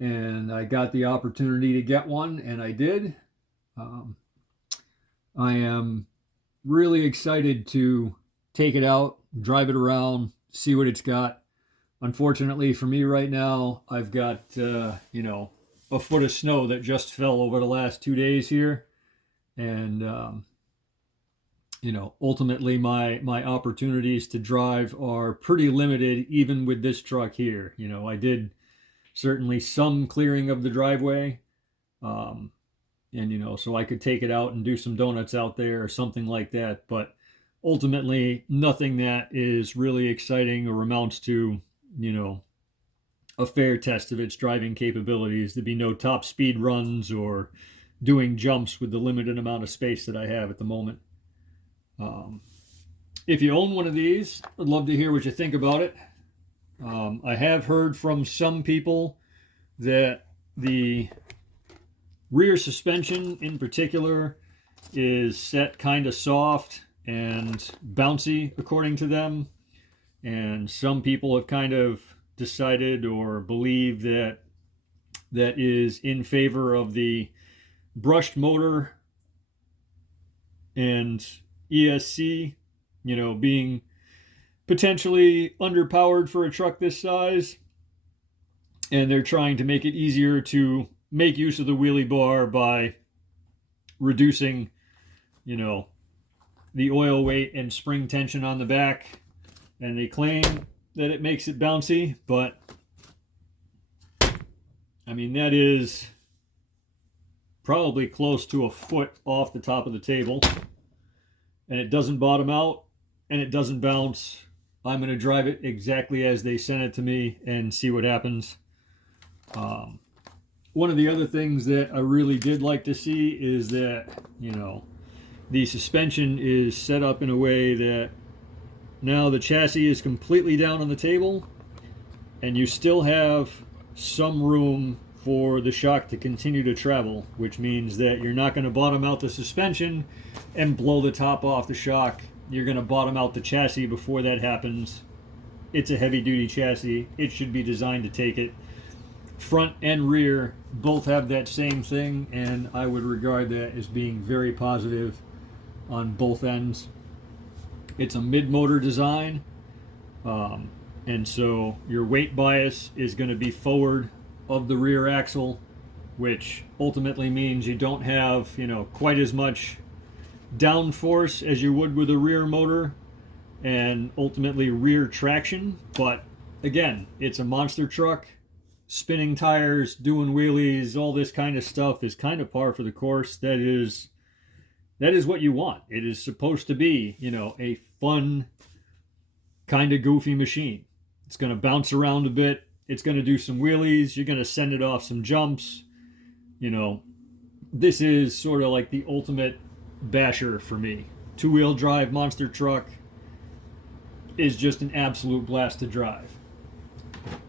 and I got the opportunity to get one, and I did. Um, I am really excited to take it out, drive it around, see what it's got. Unfortunately for me right now, I've got, a foot of snow that just fell over the last 2 days here. And, ultimately my opportunities to drive are pretty limited even with this truck here. I did certainly some clearing of the driveway. Um, and so I could take it out and do some donuts out there or something like that, but ultimately nothing that is really exciting or amounts to you know a fair test of its driving capabilities. There'd be no top speed runs or doing jumps with the limited amount of space that I have at the moment. um, if you own one of these, I'd love to hear what you think about it. I have heard from some people that the rear suspension in particular is set kind of soft and bouncy, according to them. And some people have kind of decided or believe that that is in favor of the brushed motor and ESC, being potentially underpowered for a truck this size. And they're trying to make it easier to make use of the wheelie bar by reducing, the oil weight and spring tension on the back. And they claim that it makes it bouncy, but I mean, that is probably close to a foot off the top of the table. And it doesn't bottom out and it doesn't bounce. I'm going to drive it exactly as they sent it to me and see what happens. One of the other things that I really did like to see is that, the suspension is set up in a way that now the chassis is completely down on the table and you still have some room for the shock to continue to travel, which means that you're not going to bottom out the suspension and blow the top off the shock. You're going to bottom out the chassis before that happens. It's a heavy duty chassis. It should be designed to take it. Front and rear both have that same thing, and I would regard that as being very positive on both ends. It's a mid-motor design, and so your weight bias is going to be forward of the rear axle, which ultimately means you don't have, quite as much downforce as you would with a rear motor, and ultimately rear traction. But again, it's a monster truck. Spinning tires, doing wheelies, all this kind of stuff is kind of par for the course. That is what you want. It is supposed to be, a fun, kind of goofy machine. It's going to bounce around a bit. It's going to do some wheelies. You're going to send it off some jumps. This is sort of like the ultimate basher for me. Two-wheel drive monster truck is just an absolute blast to drive.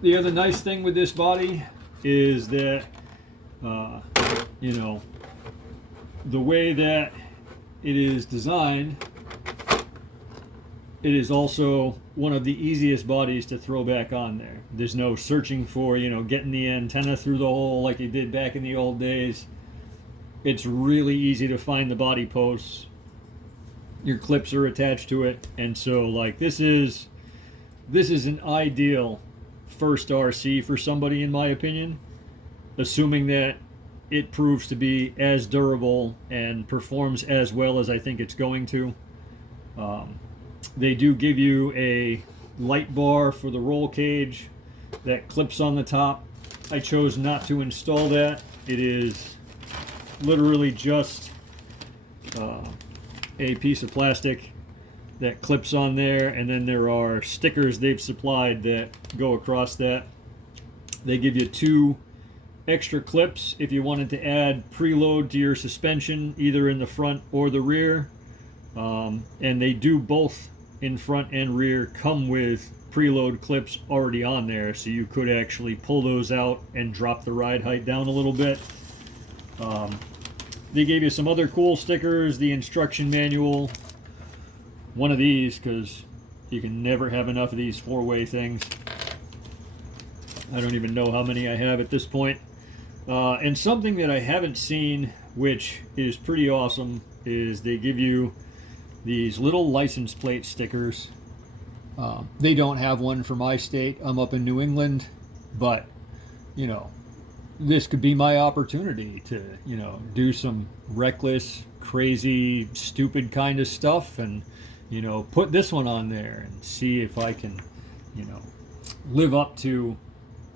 The other nice thing with this body is that, the way that it is designed, it is also one of the easiest bodies to throw back on there. There's no searching for, getting the antenna through the hole like you did back in the old days. It's really easy to find the body posts. Your clips are attached to it. And so, this is an ideal first RC for somebody, in my opinion, assuming that it proves to be as durable and performs as well as I think it's going to. They do give you a light bar for the roll cage that clips on the top. I chose not to install that. It is literally just a piece of plastic that clips on there, and then there are stickers they've supplied that go across that. They give you 2 extra clips if you wanted to add preload to your suspension, either in the front or the rear. And they do both, in front and rear, come with preload clips already on there, so you could actually pull those out and drop the ride height down a little bit. They gave you some other cool stickers, the instruction manual, one of these, because you can never have enough of these 4-way things. I don't even know how many I have at this point. And something that I haven't seen, which is pretty awesome, is they give you these little license plate stickers. They don't have one for my state. I'm up in New England, but you know, this could be my opportunity to, you know, do some reckless, crazy, stupid kind of stuff and, you know, put this one on there and see if I can, you know, live up to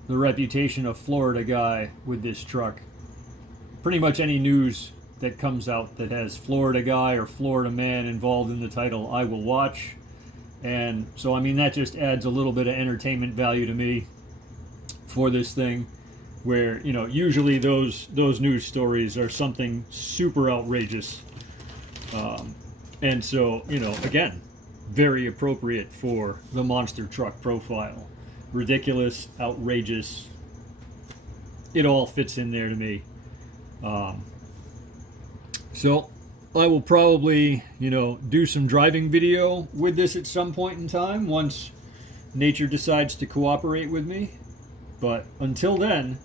the reputation of Florida guy with this truck. Pretty much any news that comes out that has Florida guy or Florida man involved in the title, I will watch. And so, I mean, that just adds a little bit of entertainment value to me for this thing, where, you know, usually those news stories are something super outrageous. And so, you know, again, very appropriate for the monster truck profile. Ridiculous, outrageous. It all fits in there to me. So I will probably, you know, do some driving video with this at some point in time once nature decides to cooperate with me. But until then,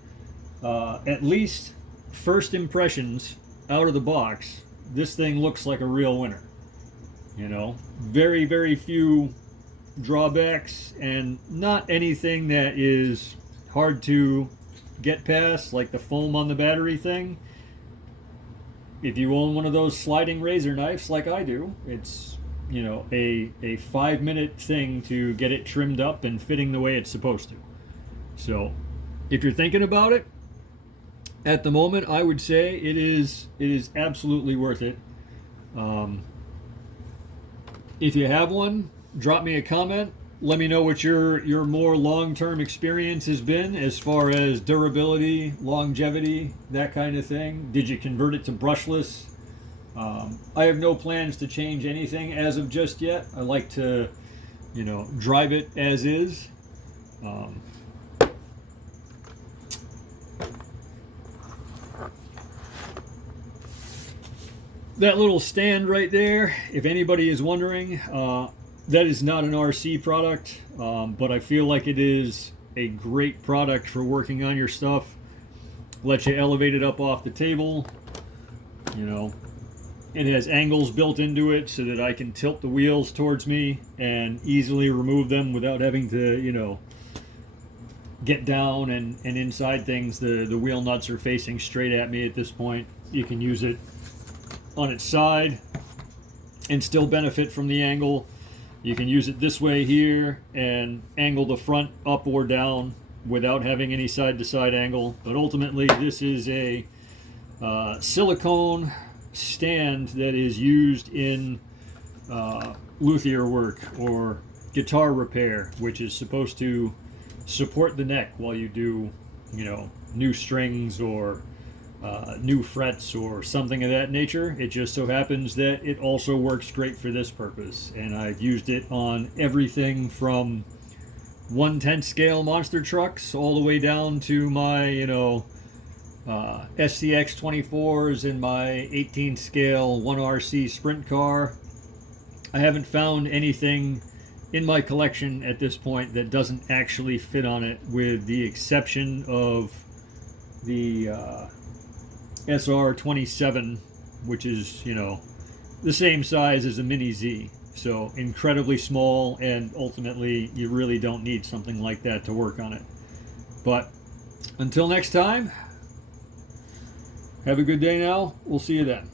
at least first impressions out of the box, this thing looks like a real winner. You know, very, very few drawbacks and not anything that is hard to get past, like the foam on the battery thing. If you own one of those sliding razor knives like I do, it's, you know, a 5-minute thing to get it trimmed up and fitting the way it's supposed to. So if you're thinking about it, at the moment, I would say it is absolutely worth it. If you have one, drop me a comment. Let me know what your more long-term experience has been as far as durability, longevity, that kind of thing. Did you convert it to brushless? I have no plans to change anything as of just yet. I like to, you know, drive it as is. That little stand right there, if anybody is wondering, that is not an RC product, but I feel like it is a great product for working on your stuff. Let you elevate it up off the table. You know, it has angles built into it so that I can tilt the wheels towards me and easily remove them without having to, you know, get down and inside things. The wheel nuts are facing straight at me at this point. You can use it on its side and still benefit from the angle. You can use it this way here and angle the front up or down without having any side-to-side angle. But ultimately, this is a silicone stand that is used in luthier work or guitar repair, which is supposed to support the neck while you do, you know, new strings or new frets or something of that nature. It just so happens that it also works great for this purpose, and I've used it on everything from 1/10 scale monster trucks all the way down to my, you know, SCX 24s and my 18 scale 1RC sprint car. I haven't found anything in my collection at this point that doesn't actually fit on it, with the exception of the SR27, which is, you know, the same size as a Mini Z. So incredibly small, and ultimately you really don't need something like that to work on it. But until next time, have a good day now. We'll see you then.